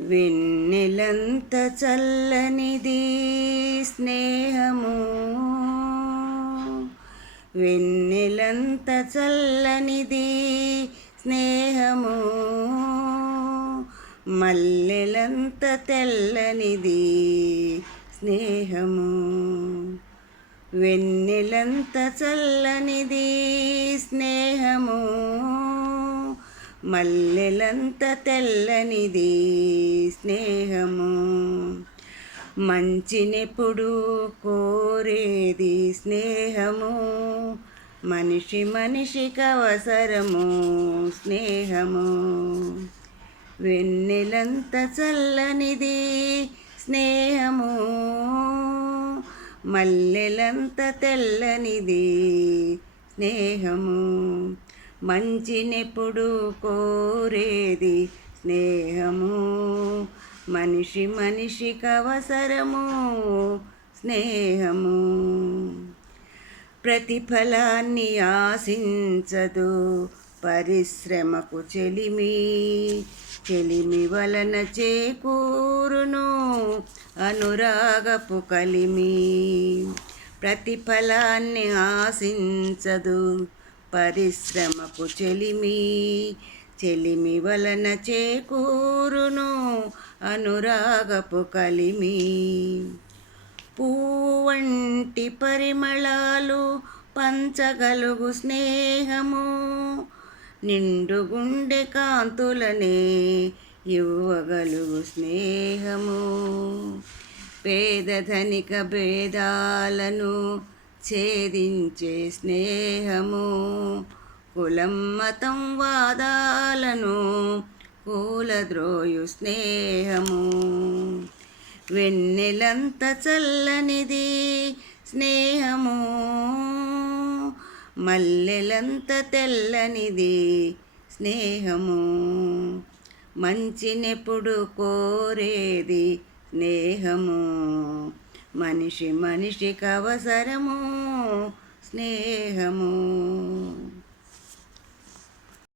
వెన్నెలంత చల్లనిది స్నేహము, వెన్నెలంత చల్లనిది స్నేహము, మల్లెలంత తెల్లనిది స్నేహము. వెన్నెలంత చల్లనిది స్నేహము, మల్లెలంత తెల్లనిది స్నేహము. మంచినెప్పుడు కోరేది స్నేహము, మనిషి మనిషికి అవసరము స్నేహము. వెన్నెలంత చల్లనిది స్నేహము, మల్లెలంత తెల్లనిది స్నేహము. మంచినెప్పుడు కోరేది స్నేహము, మనిషి మనిషికి అవసరము స్నేహము. ప్రతిఫలాన్ని ఆశించదు పరిశ్రమకు చెలిమి, చెలిమి వలన చేకూరును అనురాగపు కలిమి. ప్రతిఫలాన్ని ఆశించదు పరిశ్రమకు చెలిమి, చెలిమి వలన చేకూరును అనురాగపు కలిమి. పూవంటి పరిమళాలు పంచగలుగు స్నేహము, నిండు గుండె కాంతులనే ఇవ్వగలుగు స్నేహము. పేద ధనిక భేదాలను ఛేదించే స్నేహము, కులం మతం వాదాలను కూలద్రోయు స్నేహము. వెన్నెలంత చల్లనిది స్నేహము, మల్లెలంత తెల్లనిది స్నేహము. మంచినెప్పుడు కోరేది స్నేహము, మనిషి మనిషికి అవసరము స్నేహము.